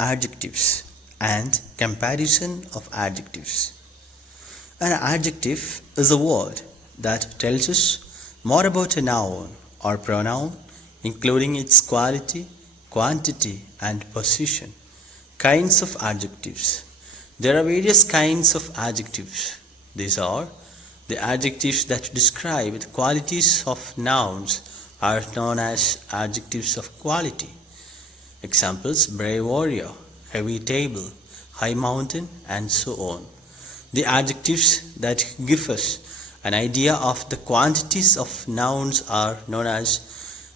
Adjectives and comparison of adjectives. An adjective is a word that tells us more about a noun or pronoun, including its quality, quantity, and position. Kinds of adjectives. There are various kinds of adjectives. These are the adjectives that describe the qualities of nouns are known as adjectives of quality. Examples: brave warrior, heavy table, high mountain, and so on. The adjectives that give us an idea of the quantities of nouns are known as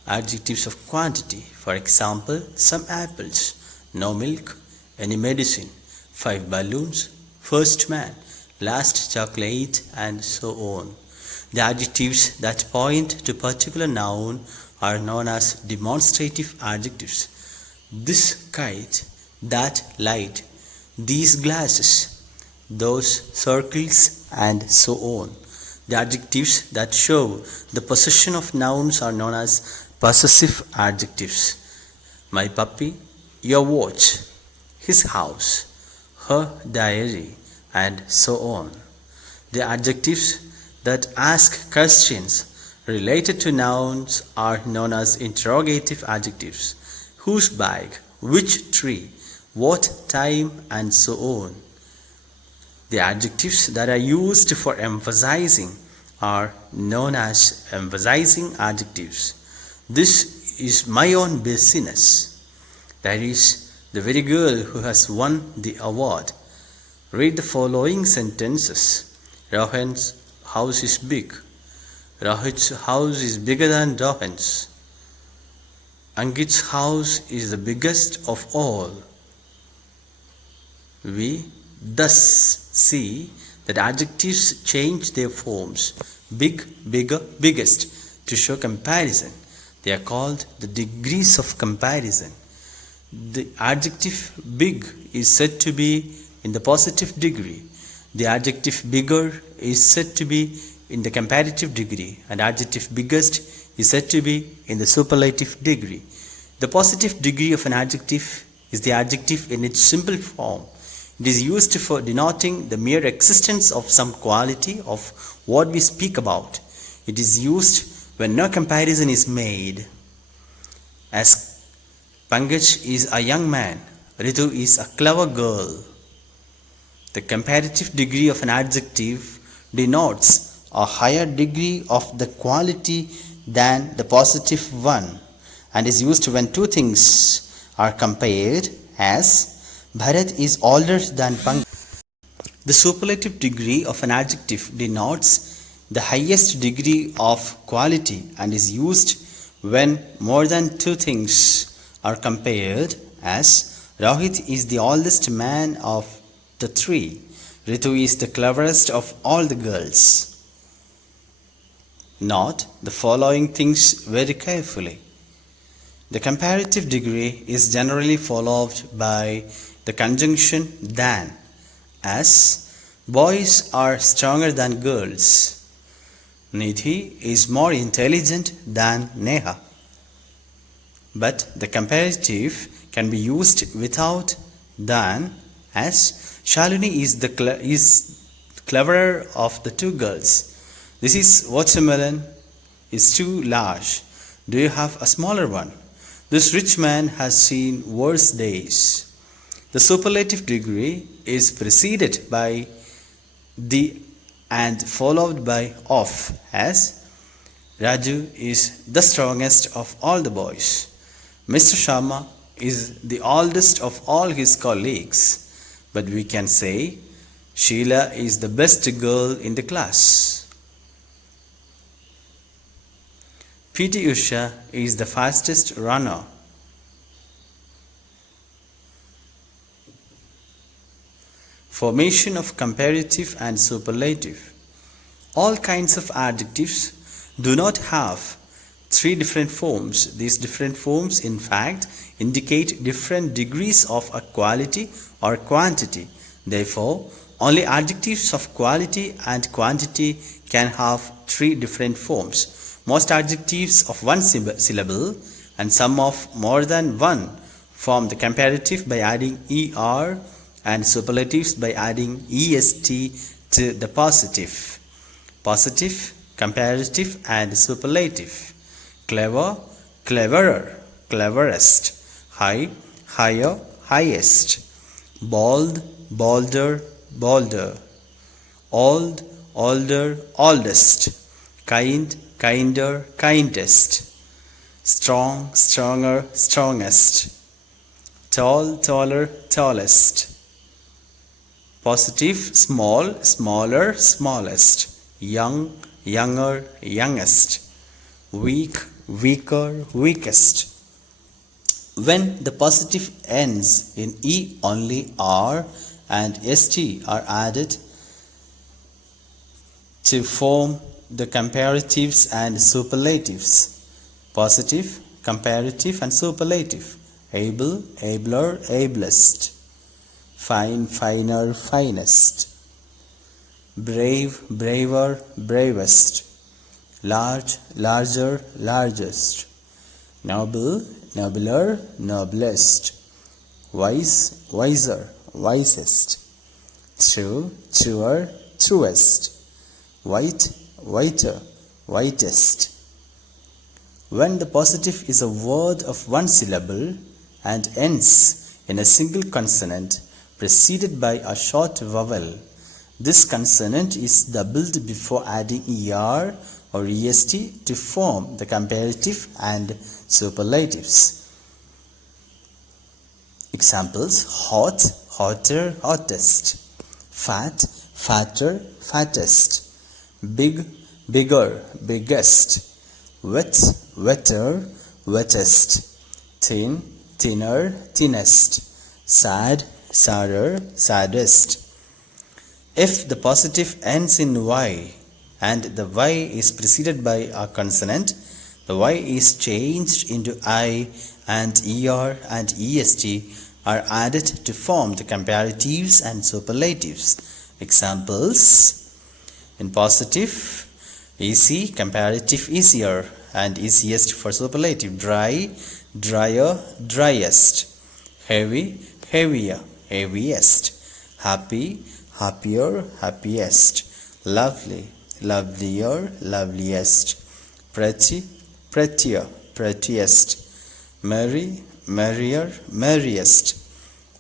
adjectives of quantity. For example, some apples, no milk, any medicine, 5 balloons, first man, last chocolate, and so on. The adjectives that point to a particular noun are known as demonstrative adjectives. This kite, that light, these glasses, those circles, and so on. The adjectives that show the possession of nouns are known as possessive adjectives. My puppy, your watch, his house, her diary, and so on. The adjectives that ask questions related to nouns are known as interrogative adjectives. Whose bag, which tree, what time, and so on. The adjectives that are used for emphasizing are known as emphasizing adjectives. This is my own business. That is the very girl who has won the award. Read the following sentences. Rohan's house is big. Rohit's house is bigger than Rohan's. Ankit's house is the biggest of all. We thus see that adjectives change their forms, big, bigger, biggest, to show comparison. They are called the degrees of comparison. The adjective big is said to be in the positive degree. The adjective bigger is said to be in the comparative degree, and adjective biggest is said to be in the superlative degree. The positive degree of an adjective is the adjective in its simple form. It is used for denoting the mere existence of some quality of what we speak about. It is used when no comparison is made. As Pankaj is a young man, Ritu is a clever girl. The comparative degree of an adjective denotes a higher degree of the quality than the positive one, and is used when two things are compared, as Bharat is older than Pankaj. The superlative degree of an adjective denotes the highest degree of quality and is used when more than two things are compared, as Rohit is the oldest man of the three. Ritu is the cleverest of all the girls. Note the following things very carefully. The comparative degree is generally followed by the conjunction than, as boys are stronger than girls. Nidhi is more intelligent than Neha. But the comparative can be used without than, as Shalini is cleverer of the two girls. This is watermelon is too large. Do you have a smaller one? This rich man has seen worse days. The superlative degree is preceded by the and followed by of, as Raju is the strongest of all the boys. Mr. Sharma is the oldest of all his colleagues, but we can say Sheila is the best girl in the class. P.T. Usha is the fastest runner. Formation of comparative and superlative. All kinds of adjectives do not have three different forms. These different forms, in fact, indicate different degrees of a quality or quantity. Therefore, only adjectives of quality and quantity can have three different forms. Most adjectives of one syllable and some of more than one form the comparative by adding er and superlatives by adding est to the possessive. Possessive, comparative and superlative. Clever, cleverer, cleverest. High, higher, highest. Bald, bolder, bolder. Old, older, oldest. Kind, kinder, kindest. Strong, stronger, strongest. Tall, taller, tallest. Positive, small, smaller, smallest. Young, younger, youngest. Weak, weaker, weakest. When the positive ends in E only R and ST are added to form the comparatives and superlatives. Positive, comparative and superlative. Able, abler, ablest. Fine, finer, finest. Brave, braver, bravest. Large, larger, largest. Noble, nobler, noblest. Wise, wiser, wisest. True, truer, truest. White, whiter, whitest. When the positive is a word of one syllable and ends in a single consonant preceded by a short vowel, this consonant is doubled before adding er or est to form the comparative and superlatives. Examples: hot, hotter, hottest. Fat, fatter, fattest. Big, bigger, biggest. Wet, wetter, wettest. Thin, thinner, thinnest. Sad, sadder, saddest. If the positive ends in y and the y is preceded by a consonant, the y is changed into I and er and est are added to form the comparatives and superlatives. Examples: in positive, easy, comparative, easier, and easiest for superlative. Dry, drier, driest. Heavy, heavier, heaviest. Happy, happier, happiest. Lovely, lovelier, loveliest. Pretty, prettier, prettiest. Merry, merrier, merriest.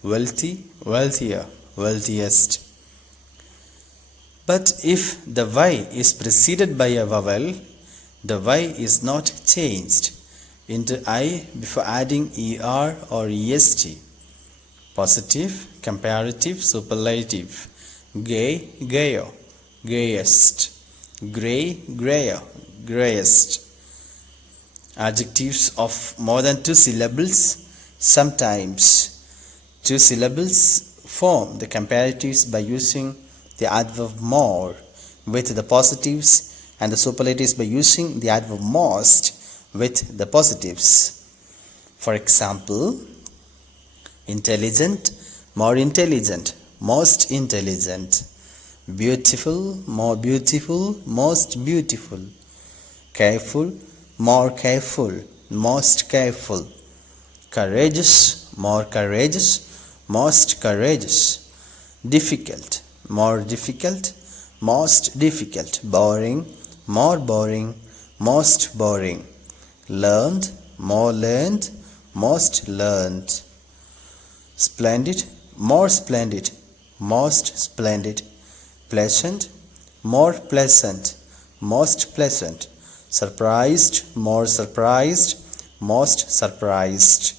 Wealthy, wealthier, wealthiest. But if the y is preceded by a vowel, the y is not changed into I before adding er or est. Positive, comparative, superlative. Gay, gayer, gayest. Grey, grayer, greyest. Adjectives of more than two syllables. Sometimes two syllables form the comparatives by using the adverb of more with the positives and the superlatives by using the adverb most with the positives. For example, intelligent, more intelligent, most intelligent. Beautiful, more beautiful, most beautiful. Careful, more careful, most careful. Courageous, more courageous, most courageous. Difficult, more difficult, most difficult. Boring, more boring, most boring. Learned, more learned, most learned. Splendid, more splendid, most splendid. Pleasant, more pleasant, most pleasant. Surprised, more surprised, most surprised.